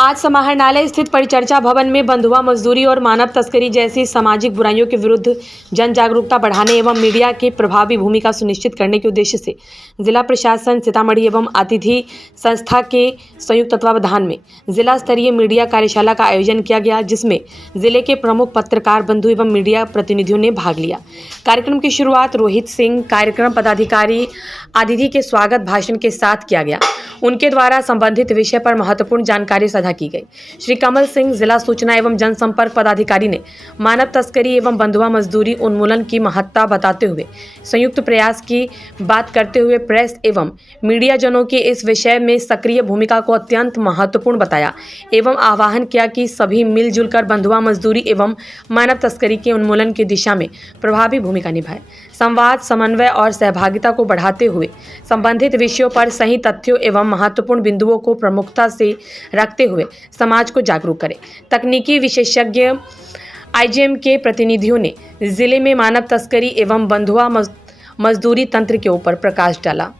आज समाहरणालय स्थित परिचर्चा भवन में बंधुआ मजदूरी और मानव तस्करी जैसी सामाजिक बुराइयों के विरुद्ध जन जागरूकता बढ़ाने एवं मीडिया की प्रभावी भूमिका सुनिश्चित करने के उद्देश्य से जिला प्रशासन सीतामढ़ी एवं अतिथि संस्था के संयुक्त तत्वावधान में जिला स्तरीय मीडिया कार्यशाला का आयोजन किया गया, जिसमें जिले के प्रमुख पत्रकार बंधु एवं मीडिया प्रतिनिधियों ने भाग लिया। कार्यक्रम की शुरुआत रोहित सिंह कार्यक्रम पदाधिकारी अतिथि के स्वागत भाषण के साथ किया गया। उनके द्वारा संबंधित विषय पर महत्वपूर्ण जानकारी साझा की गई। श्री कमल सिंह जिला सूचना एवं जनसंपर्क पदाधिकारी ने मानव तस्करी एवं बंधुआ मजदूरी उन्मूलन की महत्ता बताते हुए संयुक्त प्रयास की बात करते हुए प्रेस एवं मीडिया जनों की इस विषय में सक्रिय भूमिका को अत्यंत महत्वपूर्ण बताया एवं आह्वान किया कि सभी मिलजुल कर बंधुआ मजदूरी एवं मानव तस्करी के उन्मूलन की दिशा में प्रभावी भूमिका निभाए। संवाद, समन्वय और सहभागिता को बढ़ाते हुए संबंधित विषयों पर सही तथ्यों एवं महत्वपूर्ण बिंदुओं को प्रमुखता से रखते हुए समाज को जागरूक करें। तकनीकी विशेषज्ञ आईजीएम के प्रतिनिधियों ने जिले में मानव तस्करी एवं बंधुआ मजदूरी तंत्र के ऊपर प्रकाश डाला।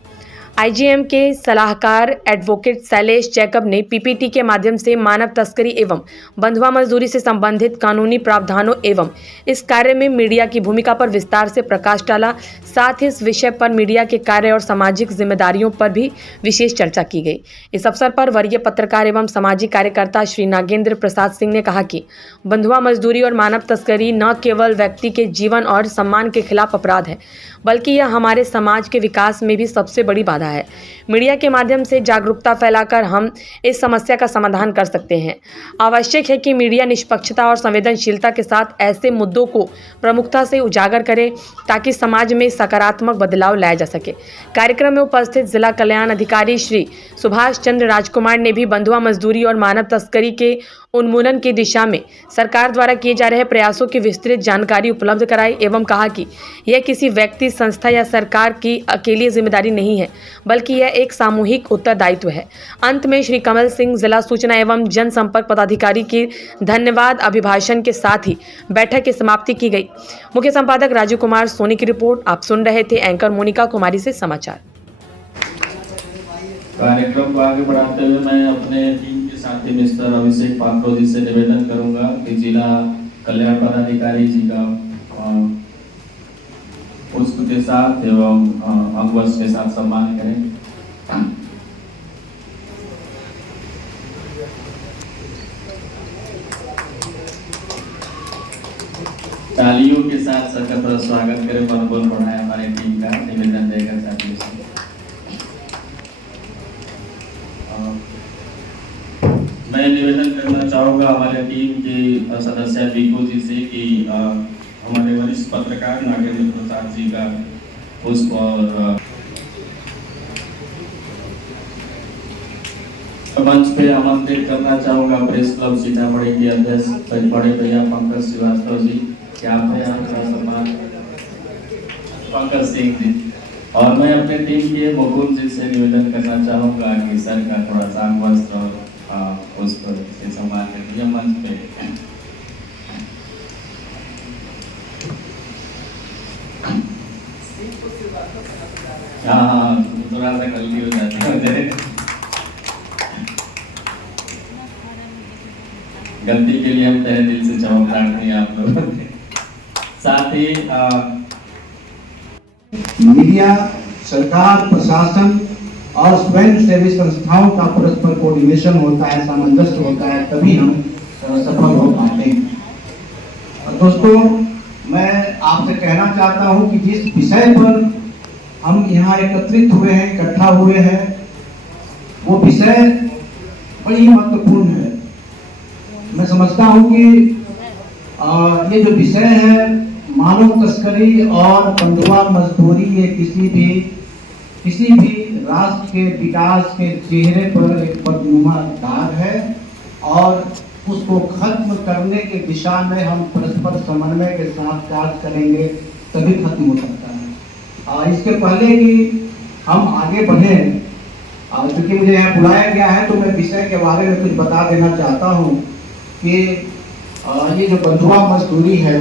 आईजीएम के सलाहकार एडवोकेट शैलेश जैकब ने पीपीटी के माध्यम से मानव तस्करी एवं बंधुआ मजदूरी से संबंधित कानूनी प्रावधानों एवं इस कार्य में मीडिया की भूमिका पर विस्तार से प्रकाश डाला। साथ ही इस विषय पर मीडिया के कार्य और सामाजिक जिम्मेदारियों पर भी विशेष चर्चा की गई। इस अवसर पर वरीय पत्रकार एवं सामाजिक कार्यकर्ता श्री नागेंद्र प्रसाद सिंह ने कहा कि बंधुआ मजदूरी और मानव तस्करी न केवल व्यक्ति के जीवन और सम्मान के खिलाफ अपराध है, बल्कि यह हमारे समाज के विकास में भी सबसे बड़ी बाधा है। मीडिया के माध्यम से जागरूकता फैलाकर हम इस समस्या का समाधान कर सकते हैं। आवश्यक है कि मीडिया निष्पक्षता और संवेदनशीलता के साथ ऐसे मुद्दों को प्रमुखता से उजागर करे ताकि समाज में सकारात्मक बदलाव लाया जा सके। कार्यक्रम में उपस्थित जिला कल्याण अधिकारी श्री सुभाष चंद्र राजकुमार ने भी बंधुआ मजदूरी और मानव तस्करी के उन्मूलन की दिशा में सरकार द्वारा किए जा रहे प्रयासों की विस्तृत जानकारी उपलब्ध कराई एवं कहा कि यह किसी व्यक्ति, संस्था या सरकार की अकेली जिम्मेदारी नहीं है, बल्कि यह एक सामूहिक उत्तरदायित्व है। अंत में श्री कमल सिंह जिला सूचना एवं जनसंपर्क पदाधिकारी की धन्यवाद अभिभाषण के साथ ही बैठक की समाप्ति की गई। मुख्य संपादक राजू कुमार सोनी की रिपोर्ट आप सुन रहे थे। एंकर मोनिका कुमारी से समाचार। कार्यक्रम को आगे बढ़ाते हुए मैं अपने टीम के साथी मिस्टर अभिषेक पात्रो जी से निवेदन करूंगा कि जिला कल्याण पदाधिकारी जी का पुष्प के साथ एवं अंगवस्त्र के साथ सम्मान करें। तालियों के साथ सबका पर स्वागत करें, मनोबल बढ़ाए हमारे टीम का निवेदन देकर साथियों से। मैं निवेदन करना चाहूँगा हमारे टीम के सदस्य बीकू जी से कि हमारे वरिष्ठ पत्रकार नागेंद्र प्रसाद जी का पुष्प और मंच पे आमंत्रित करना चाहूँगा प्रेस क्लब सीतामढ़ी के अध्यक्ष बड़े भैया पंकज श्रीवास्तव जी, क्या आप यहाँ का सम्मान पंकज सिंह जी, और मैं अपने टीम के मुकुल जी से निवेदन करना चाहूँगा कि सर का थोड़ा सा वस्त्र और पुष्प से सम्मान कर दिया मंच पे। हाँ, थोड़ा सा गलती हो जाती है, गलती के लिए हम तहे दिल से क्षमा प्रार्थना है आप लोगों के साथ ही मीडिया, सरकार, प्रशासन और स्वयं सेवी संस्थाओं का परस्पर कोऑर्डिनेशन होता है, सामंजस्य होता है, तभी हम सफल हो पाते हैं। और दोस्तों, मैं आपसे कहना चाहता हूं कि जिस विषय पर हम यहाँ एकत्रित हुए हैं, इकट्ठा हुए हैं, वो विषय बड़ी महत्वपूर्ण है। मैं समझता हूं कि ये जो विषय है मानव तस्करी और बंधुआ मजदूरी, ये किसी भी राष्ट्र के विकास के चेहरे पर एक बदनुमा दाग है और उसको खत्म करने के दिशा में हम परस्पर समन्वय के साथ कार्य करेंगे तभी खत्म हो सकता है। इसके पहले कि हम आगे बढ़े, क्योंकि मुझे यहाँ बुलाया गया है, तो मैं विषय के बारे में कुछ बता देना चाहता हूँ कि ये जो बंधुआ मजदूरी है,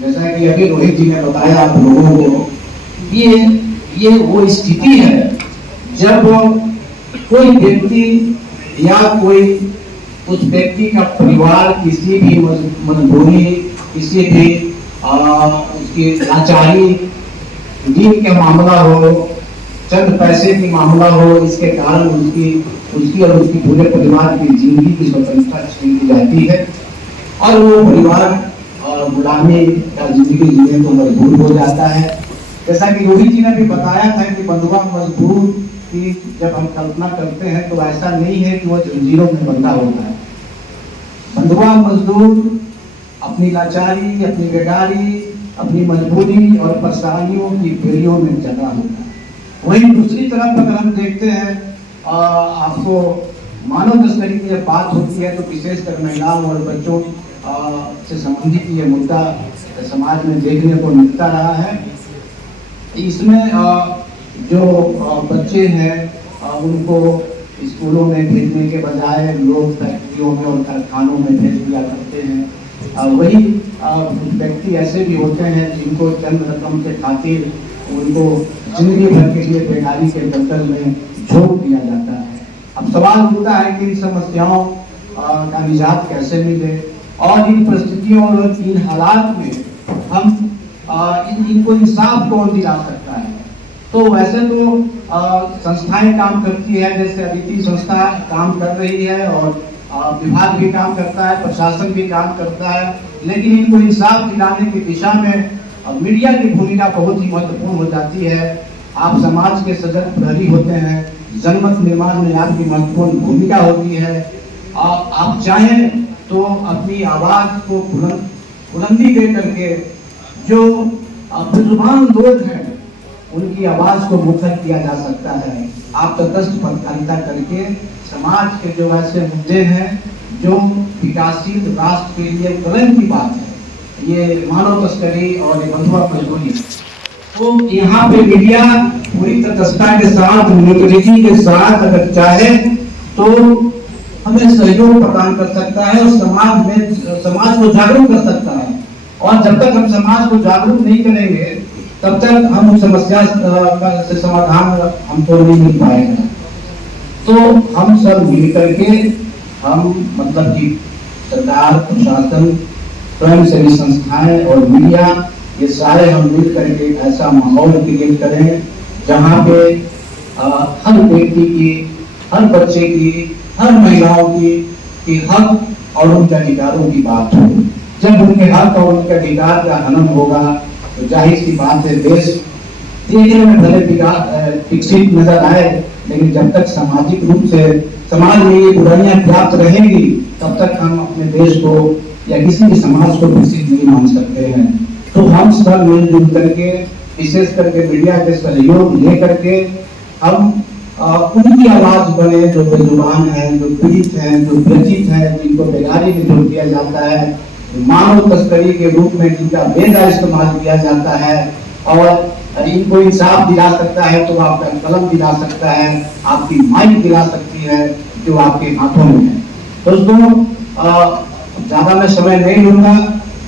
जैसा कि अभी रोहित जी ने बताया आप लोगों को, ये वो स्थिति है जब कोई व्यक्ति या कोई उस व्यक्ति का परिवार किसी भी मजबूरी, किसी भी उसकी लाचारी, नींद के मामला हो, चंद पैसे की मामला हो, इसके कारण उसकी और उसकी पूरे परिवार की जिंदगी की स्वतंत्रता छीन ली जाती है और वो परिवार गुलामी का जिंदगी जीने को मजबूर हो जाता है। जैसा कि रोहित जी ने भी बताया था कि बंधुआ मजदूर की जब हम कल्पना करते हैं तो ऐसा नहीं है कि वो जंजीरों में बंधा होता है। बंधुआ मजदूर अपनी लाचारी, अपनी बेगारी, अपनी मजबूरी और परेशानियों की बेड़ियों में जगा होता है। वहीं दूसरी तरफ अगर हम देखते हैं, आपको मानव तस्करी की जब बात होती है तो विशेषकर महिलाओं और बच्चों से संबंधित ये मुद्दा समाज में देखने को मिलता रहा है। इसमें जो बच्चे हैं उनको स्कूलों में भेजने के बजाय लोग फैक्ट्रियों में और कारखानों में भेज दिया करते हैं। वही व्यक्ति ऐसे भी होते हैं जिनको चंद रकम के खातिर उनको जिंदगी भर के लिए बेकारी के दलदल में झोंक दिया जाता है। अब सवाल उठता है कि इन समस्याओं का निजात कैसे मिले और इन परिस्थितियों और इन हालात में हम इनको इंसाफ कौन दिला सकता है। तो वैसे तो संस्थाएं काम करती है, जैसे अदिति संस्था काम कर रही है और विभाग भी काम करता है, प्रशासन भी काम करता है, लेकिन इनको इंसाफ दिलाने की दिशा में मीडिया की भूमिका बहुत ही महत्वपूर्ण हो जाती है। आप समाज के सजग प्रहरी होते हैं, जनमत निर्माण में आपकी महत्वपूर्ण भूमिका होती है। आप चाहें तो अपनी आवाज को बुलंदी दे करके जो बेजुबान लोग हैं उनकी आवाज को मुखर किया जा सकता है। आप तटस्थ पत्रकारिता करके समाज के जो ऐसे मुद्दे हैं जो विकासशील राष्ट्र के लिए कलंक की बात है, ये मानव तस्करी और बंधुआ मजदूरी, तो यहाँ पे मीडिया पूरी तटस्थता के साथ, न्यूट्रलिटी के साथ अगर चाहे तो हमें सहयोग प्रदान कर सकता है और समाज को जागरूक कर सकता है। और जब तक हम समाज को जागरूक नहीं करेंगे तब तक हम उस समस्या से समाधान हमको नहीं मिल पाएगा। तो हम सब मिल करके हम मतलब कि सरकार, प्रशासन, स्वयंसेवी संस्थाएं और मीडिया, ये सारे हम मिल करके ऐसा माहौल क्रिएट करें जहाँ पे हर व्यक्ति की, हर बच्चे की, हर महिलाओं की हक और उनके अधिकारों की बात हो। जब उनके हक और उनके अधिकार का हनन होगा तो जाहिर सी बात है देश देखने में भले विकसित नजर आए, लेकिन जब तक सामाजिक रूप से समाज में ये बुराइयां व्याप्त रहेंगी तब तक हम अपने देश को या किसी भी समाज को विकसित नहीं मान सकते हैं। तो हम सब मिलजुल करके, विशेष करके मीडिया के सहयोग ले करके हम उनकी आवाज बने जो बेजुबान है, जो पीड़ित है, जो व्यथित है, जिनको बेगारी में झोंक दिया जाता है, मानव तस्करी के रूप में जिनका बेजा इस्तेमाल किया जाता है, और इनको इंसाफ दिला सकता है तो आपका कलम दिला सकता है, आपकी माइक दिला सकती है जो आपके हाथों में है। दोस्तों, ज्यादा मैं समय नहीं लूंगा,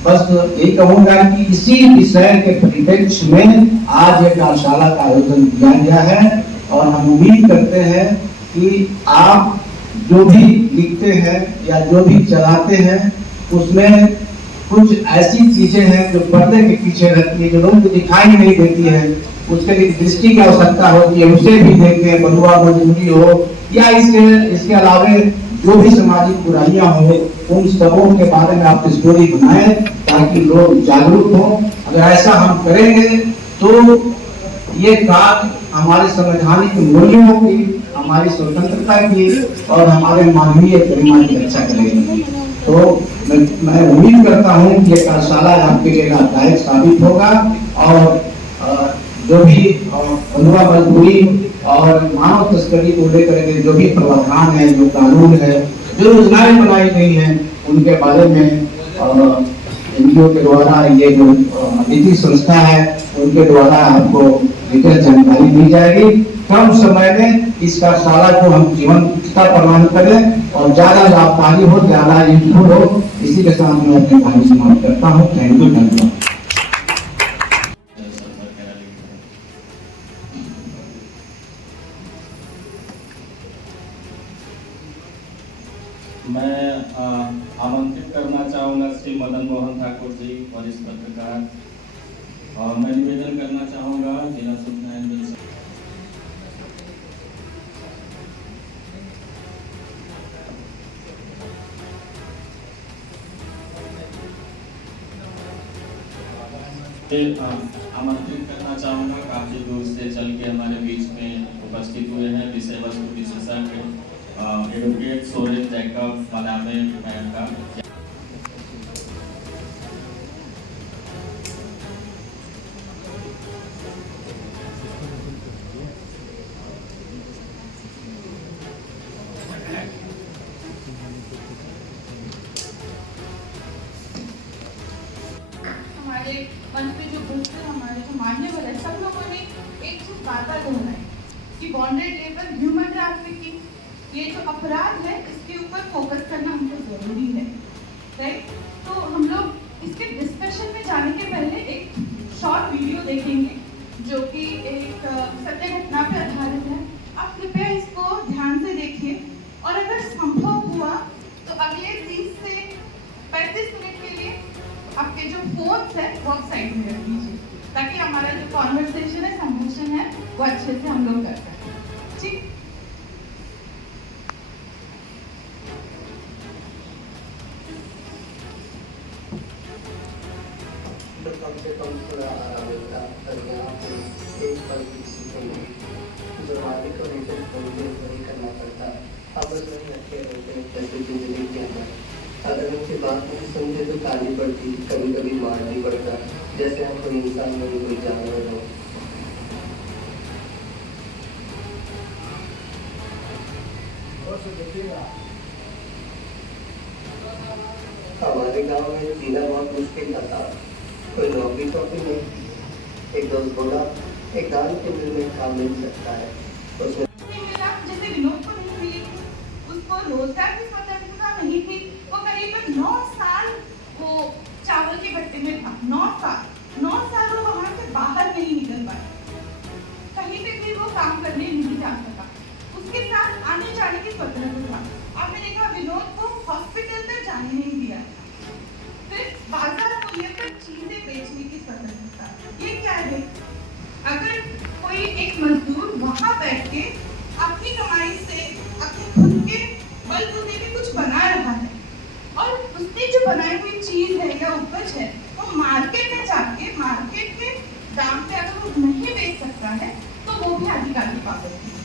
बस यही कहूंगा कि इसी विषय के परिप्रेक्ष्य में आज एक कार्यशाला का आयोजन किया गया है और हम उम्मीद करते हैं कि आप जो भी लिखते हैं या जो भी चलाते हैं उसमें कुछ ऐसी चीजें हैं जो पर्दे के पीछे रहती है, जो लोगों को दिखाई नहीं देती है, उसके लिए दृष्टि की आवश्यकता होती है, उसे भी देखें। बंधुआ मजदूरी हो या इसके अलावे जो भी सामाजिक बुराइयां हो, उन सबों के बारे में आप स्टोरी बनाएं ताकि लोग जागरूक हो। अगर ऐसा हम करेंगे तो ये कार्य हमारे संवैधानिक मूल्यों की, हमारी स्वतंत्रता की और हमारे मानवीय गरिमा की रक्षा करेगी। तो मैं उम्मीद करता हूँ कि ये कार्यशाला आपके लिए लाभदायक साबित होगा और जो भी बंधुआ मजदूरी और मानव तस्करी को लेकर के जो भी प्रावधान है, जो कानून है, जो योजनाएं बनाई गई हैं, उनके बारे में एनजीओ के द्वारा, ये जो अदिति संस्था है उनके द्वारा आपको डिटेल जानकारी दी जाएगी। कम समय में इस कार्यशाला को हम जीवंतता प्रदान करें और ज्यादा लाभकारी हो, ज्यादा यूजफुल हो। इसी के साथ मैं अपनी वाणी समाप्त करता हूँ। थैंक यू, धन्यवाद। मैं मैं आमंत्रित करना चाहूँगा श्री मदन मोहन ठाकुर जी, वरिष्ठ पत्रकार। और मैं निवेदन करना चाहूँगा जिला सूचना एजेंसी आमंत्रित करना चाहूँगा। काफ़ी दूर से चल के हमारे बीच में उपस्थित हुए हैं विषय वस्तु विशेषज्ञ एडवोकेट सोरेन जैकब मदामे मैम का। हमारे मंच पे जो बुजुर्ग हमारे जो मान्यवर है सब लोगों ने एक चीज बात दोहराई कि बॉन्डेड लेबर, ह्यूमन ट्रैफिकिंग, ये जो अपराध है इसके ऊपर फोकस करना हमको जरूरी है, राइट। तो हम लोग इसके डिस्कशन में जाने के पहले एक शॉर्ट वीडियो देखेंगे जो कि एक सत्य घटना पे आधारित है। आप कृपया इसको ध्यान से देखिए और अगर संभव हुआ तो अगले 30 से 35 मिनट के लिए आपके जो फोन्स है वो आप साइड में रख लीजिए ताकि हमारा जो कॉन्वर्सेशन है, संभाषण है, वो अच्छे से हम लोग कर सकें। ठीक, तो कम से कम थोड़ा आराम मिलता और यहाँ पे एक पल की सीखोगे जो मालिक को नीचे पहुँचे वही करना पड़ता। अब बस वही रखे रहते हैं जैसे जिंदगी के अंदर अगर उनकी बात नहीं सुनते तो गाली पड़ती, कभी कभी मारनी पड़ता, जैसे हम कोई इंसान नहीं कोई जानवर हो। हमारे गांव में जीना बहुत मुश्किल था, कोई नौकरी नहीं। एक दोस्त बोला एक दान के मिल में काम मिल सकता है, उसमें जैसे विनोद को नहीं मिली थी, उसको रोजगार की स्वतंत्रता नहीं थी, वो करीबन 9 साल वो चावल के भट्टे में था। 9 साल वो वहां से बाहर नहीं निकल पाया, कहीं पे भी वो काम करने नहीं जा सका। उसके साथ आने जाने की स्वतंत्रता था। आपने देखा विनोद को हॉस्पिटल तक जाने नहीं दिया। फिर बाजार मूल्य पर चीजें बेचने की स्वतंत्रता, ये क्या है? अगर कोई एक मजदूर वहां बैठ के अपनी कमाई से अपने खुद के बलबूते पे कुछ बना रहा है और उसने जो बनाई हुई चीज है या उपज है वो मार्केट में जाके मार्केट के दाम पे अगर वो नहीं बेच सकता है तो वो भी अधिकार की पाबंदी है।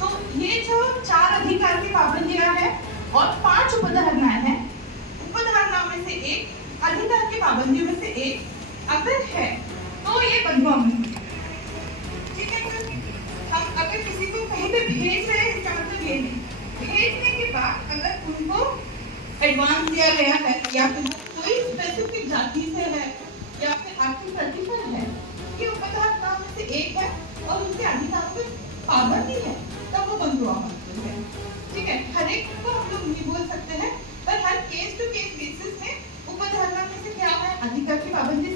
तो ये जो 4 अधिकार की पाबंदियां हैं और 5 उपधारणाएं हैं, उपधारणाओं में से एक, अधिकार की पाबंदियों में से एक अगर है तो ये बंधुआ में, ठीक है। हम अगर किसी को कहीं पे भेज रहे हैं इसका मतलब ये नहीं, भेजने के बाद अगर उनको एडवांस दिया गया है या फिर कोई स्पेसिफिक जाति से है या फिर आर्थिक प्रतिफल है, ये उपधारणाओं में से एक है और उनके अधिकार पर पाबंदी है, तब वो बंधुआ है, ठीक है। हर एक को हम लोग नहीं बोल सकते हैं, पर हर केस टू केस बेसिस में उपधारणा में से क्या है, अधिकार की पाबंदी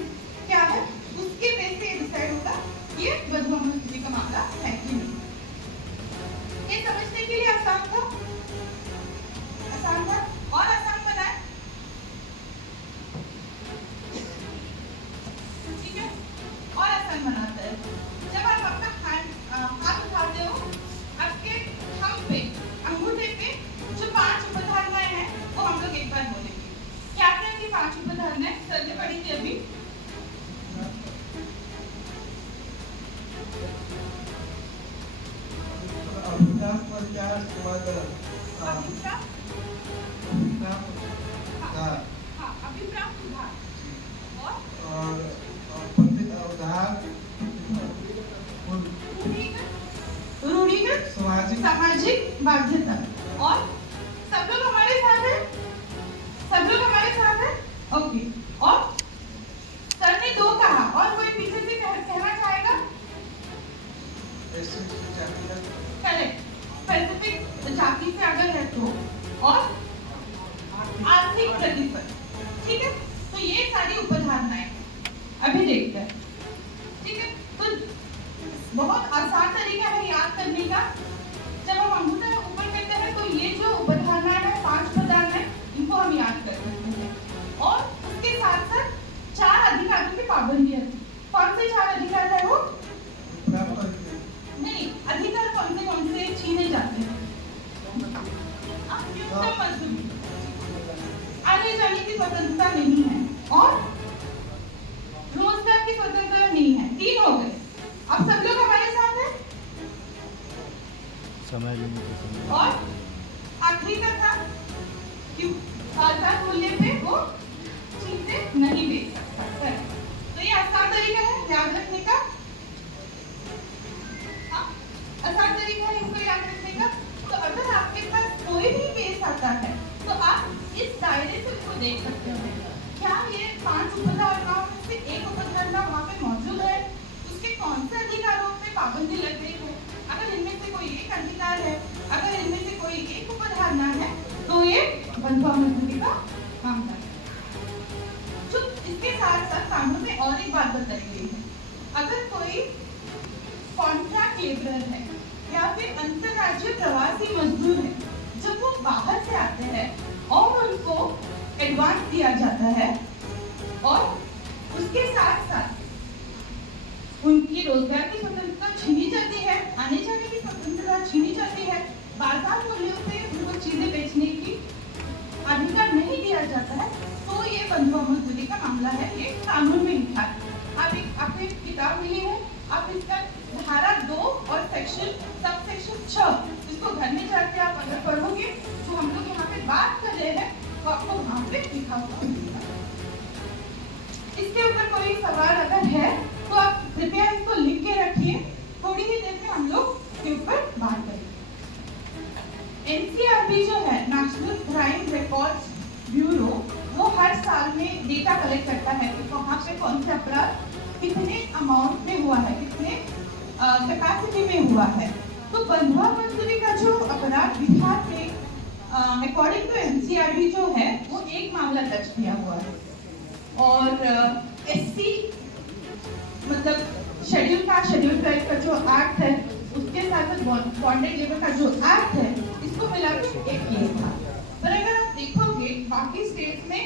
क्या है, उसके बेस पे डिसाइड होगा ये बंधुआ स्थिति का मामला है कि नहीं। ये समझने के लिए आसान था और आसान बनाए, ठीक है, और आसान बनाता है। जब आप अपना हाथ उठाते हो, आपके थंब पे, अंगूठे पे जो 5 उपधारणाएं हैं वो हम लोग एक बार बोलेंगे। क्या क्या की 5 उपधारणाएं सर ने पढ़ी थी अभी? अभिप्राय प्रत्याश समाकलन, अभिप्राय सुधार और पंडित अवधार, रूढ़िगत सामाजिक बाध्यता। और सब लोग हमारे साथ हैं, सब लोग हमारे साथ हैं, ओके। और सर ने 2 कहा और कोई पीछे से कहना चाहेगा? करेक्ट, स्पेसिफिक जाति से अगर है तो, और आर्थिक प्रतिफल, ठीक है। तो ये सारी उपधारणाएं अभी देखते हैं, ठीक है। तो बहुत आसान तरीका है याद करने का। जब हम अंगूठा ऊपर करते हैं तो ये जो उपधारणा है 5 सब मजदूरी, आने जाने की स्वतंत्रता नहीं है और रोजगार की स्वतंत्रता नहीं है। 3 हो गए। अब सब लोग हमारे साथ हैं। और आखिरी का था कि बाजार मूल्य पे वो चीजें नहीं बेच सकता है। तो ये आसान तरीका है याद रखने का। हाँ, आसान तरीका है इसको याद रखने का। तो अगर आपके पास कोई भी केस आता है तो आप इस दायरे से उसको देख सकते हो। क्या ये 5 उपधारणाओं में से एक उपधारणा वहाँ पे मौजूद है, उसके कौन से अधिकारों पे पाबंदी लग रही है। अगर इनमें से कोई एक अधिकार है, अगर इनमें से कोई एक उपधारणा है, तो ये बंधुआ मजदूरी का मामला है। तो इसके साथ साथ कानून में और एक बात बताई गई है। अगर कोई कॉन्ट्रैक्ट लेबरर है या फिर अंतर्राज्यीय प्रवासी मजदूर है, जब वो बाहर से आते हैं और उनको एडवांस दिया जाता है और उसके साथ साथ उनकी रोजगार की स्वतंत्रता छीनी जाती है, आने जाने की स्वतंत्रता छीनी जाती है, बाजार मूल्यों पे उनको चीजें बेचने की अधिकार नहीं दिया जाता है, तो ये बंधुआ मजदूरी का मामला है। ये कानून में लिखा है। आपको एक किताब मिली है, आप इसका धारा 2 और सब सेक्शन 6 इसको घर में जाके आप अगर पढ़ोगे, जो हम लोग यहाँ पे बात कर रहे हैं, तो आपको वहाँ पे लिखा हुआ मिलेगा। इसके ऊपर कोई सवाल अगर है तो आप कृपया इसको लिख के रखिए। थोड़ी ही देर में हम लोग इसके ऊपर बात करेंगे। एनसीआरबी जो है, नेशनल क्राइम रिकॉर्ड्स ब्यूरो, वो हर साल में डेटा कलेक्ट करता है कि वहाँ पे कौन से अपराध कितने अमाउंट में हुआ है, कितने कैपेसिटी में हुआ है। तो बंधुआ मजदूरी का जो अपराध बिहार में अकॉर्डिंग टू एनसीआरबी जो है, वो एक मामला दर्ज किया हुआ है। और एससी मतलब शेड्यूल ट्राइब का जो एक्ट है, उसके साथ बॉन्डेड लेबर का जो एक्ट है, इसको मिलाकर एक केस था। पर अगर आप देखोगे बाकी स्टेट्स में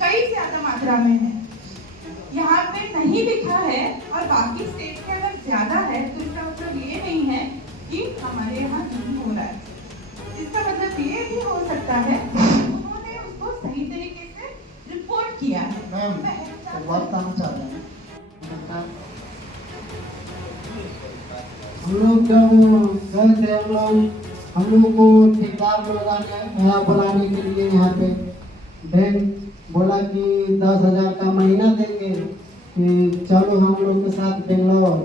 कई ज्यादा मात्रा में है, यहाँ पे नहीं लिखा है और बाकी स्टेट के अगर ज्यादा है तो इसका मतलब ये नहीं है कि हमारे यहाँ नहीं हो रहा है। इसका मतलब ये भी हो सकता है उन्होंने उसको सही तरीके से रिपोर्ट किया है। मैम, बात करना चाह रहे हैं। हम लोग जब गए थे, हम लोग को ठेकेदार बुलाने के लिए यहाँ पे बैंक बोला कि 10,000 का महीना देंगे कि चलो हम लोग के साथ बेंगलोर।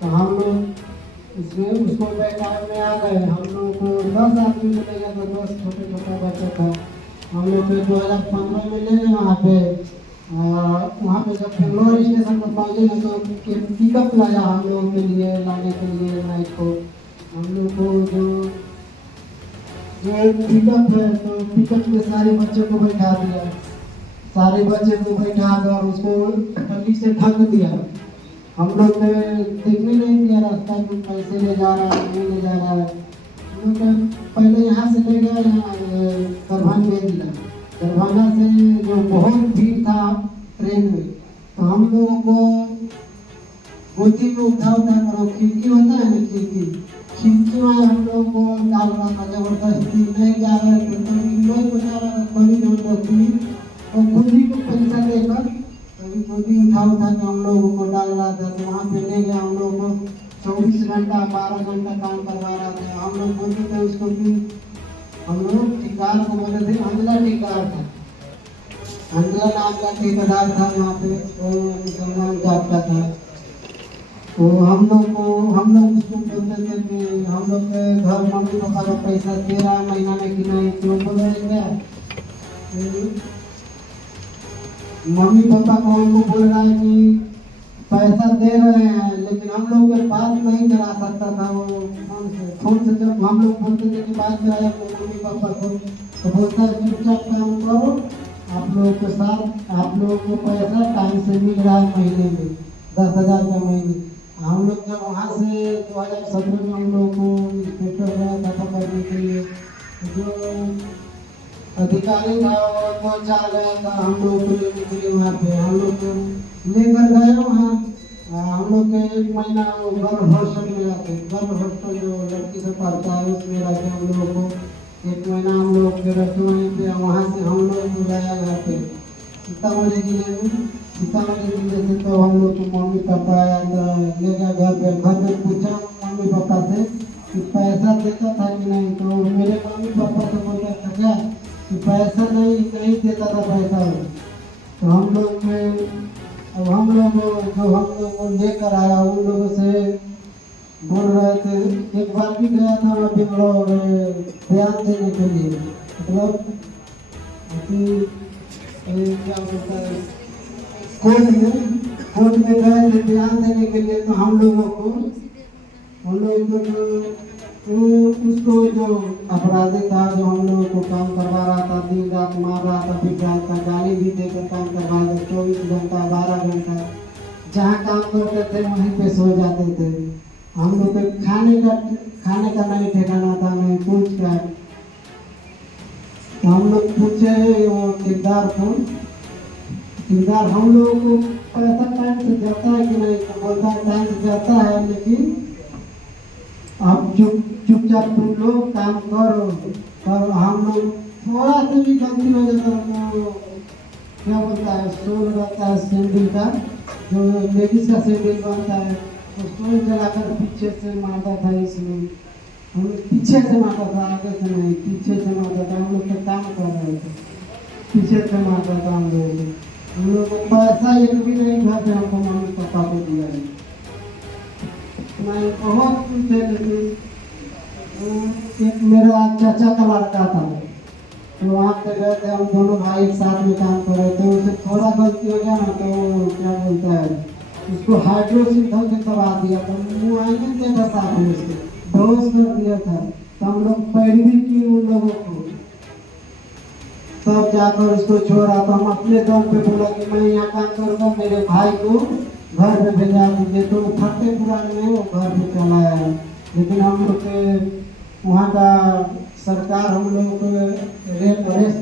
तो हम लोग इसमें उसको बैठाने में आ गए। हम लोग को 10 आदमी मिलेगा, तो 10 छोटा बच्चा था। हम लोग को 2015 में ले गए वहाँ पे। वहाँ पे जब बेंगलोर स्टेशन पर पहुँचे तो पिकअप लाया हम लोगों के लिए, लाने के लिए नाइट को। हम लोग को जो पिकअप है, तो पिकअप में सारे बच्चों को बैठा दिया। सारे बच्चे को बैठा कर उसको पट्टी से ढक दिया। हम लोग ने देखने नहीं दिया रास्ता में कैसे ले जा रहा है, नहीं ले जा रहा है। हम लोग पहले यहाँ से ले गए दरभंगा जिला। दरभंगा से जो बहुत भीड़ था ट्रेन में, तो हम लोगों को गोदी में उठा कर खिड़की होता है ना, खिड़की में हम लोग को डाल रहा था। जबरदस्ती नहीं जा रहे थे तो लोग बचा रहा था, बड़ी जबरदस्ती और गोदी को पैसा देकर कभी गोदी उठा के हम लोगों को डाल रहा था। तो वहाँ पे ले गया, हम लोग को 24 घंटा 12 घंटा काम करवा रहा था। हम लोग गोदी पे उसको भी हम लोग ठेकेदार को बोले थे, अंजला ठेकेदार था, अंजला नाम का ठेकेदार था वहाँ पे, वो मुसलमान जात का था। तो हम लोग उसको बोलते थे कि हम लोग के घर मम्मी पापा का पैसा दे रहा है महीना में कि नहीं। क्यों बोल रहे क्या, मम्मी पापा को हमको बोल रहा है कि पैसा दे रहे हैं, लेकिन हम लोग के पास नहीं करा सकता था वो फोन से। जब हम लोग बोलते थे कि बात कराया मम्मी पापा को, तो बोलता है चुपचाप काम करो, आप लोगों के साथ आप लोगों को पैसा टाइम से मिल रहा है महीने में 10,000 का महीने। हम लोग जब वहाँ से 2017 में हम लोग को इंस्पेक्टर गया दफा करने के लिए, जो अधिकारी था वो चाह गया था हम लोग को लेने के लिए। वहाँ पे हम लोग को लेकर गए वहाँ। हम लोग के 1 महीना गर्भ हॉस्टल में रहते, गर्भ हॉस्टल जो लड़की से पढ़ता है उसमें रहते हम लोगों को 1 महीना हम लोग के रहते वहीं पे, वहाँ से हम लोग को लाया घर पे सीतामढ़ी जिले में। सीतामढ़ी जिले से तो हम लोग को मम्मी पापा आया तो ले गया घर पे पूछा मम्मी पापा से कि पैसा देता था कि नहीं, तो मेरे मम्मी पापा से बोलता था क्या कि पैसा नहीं देता था पैसा। तो हम लोग में अब हम लोग जो हम लोग को लेकर आया उन लोगों से बोल रहे थे। एक बार भी गया था मैं बेंगलोर बयान देने के लिए, मतलब कि क्या बोलता है कोर्ट में गए थे बयान देने के लिए। तो हम लोगों को उसको जो अपराधी था जो हम लोगों को काम करवा रहा था, दिन रात मार रहा था, पीट रहा था, गाली भी देकर काम करवा रहा था। 24 घंटा 12 घंटा जहाँ काम करते थे वहीं पे सो जाते थे। हम लोग को खाने का नहीं ठिकाना था, नहीं कुछ का। तो हम लोग पूछे वो किरदार हम लोगों को पैसा टाइम से जाता है कि नहीं, तो बोलता है टाइम से जाता है, लेकिन आप चुपचाप तुम लोग काम करो। पर हम लोग थोड़ा सा भी गलती हो जाता है तो क्या बोलता है सोल रहता है सैंडल का, जो लेडीज का सैंडल बनता है, तो सोल जलाकर पीछे से मारता था। इसलिए हम लोग पीछे से मारता था, आगे से नहीं, पीछे से मारता था। हम लोग तो काम कर रहे थे, पीछे से मारता था हम लोग को पैसा एक भी नहीं घर से हमको मम्मी पापा को दिया है। मैं बहुत कुछ है, लेकिन एक मेरा चाचा का लड़का था, तो वहाँ पे गए थे हम दोनों भाई एक साथ में काम कर रहे थे। उसे थोड़ा गलती हो गया ना तो क्या बोलता है उसको हाइड्रोसिंथल के दबा दिया, तो मुँह आई नहीं दिया था साथ में, उसको बेहोश कर दिया था। तो हम लोग पैरवी की उन लोगों को, तब जाकर उसको छोड़ा। तो हम अपने दम पे बोला कि मैं यहाँ काम करूँगा, मेरे भाई को घर पे भेजा दीजिए। तो फतेहपुरा में वो घर पे चला आया। लेकिन हम लोग के वहाँ का सरकार हम लोगों को अरेस्ट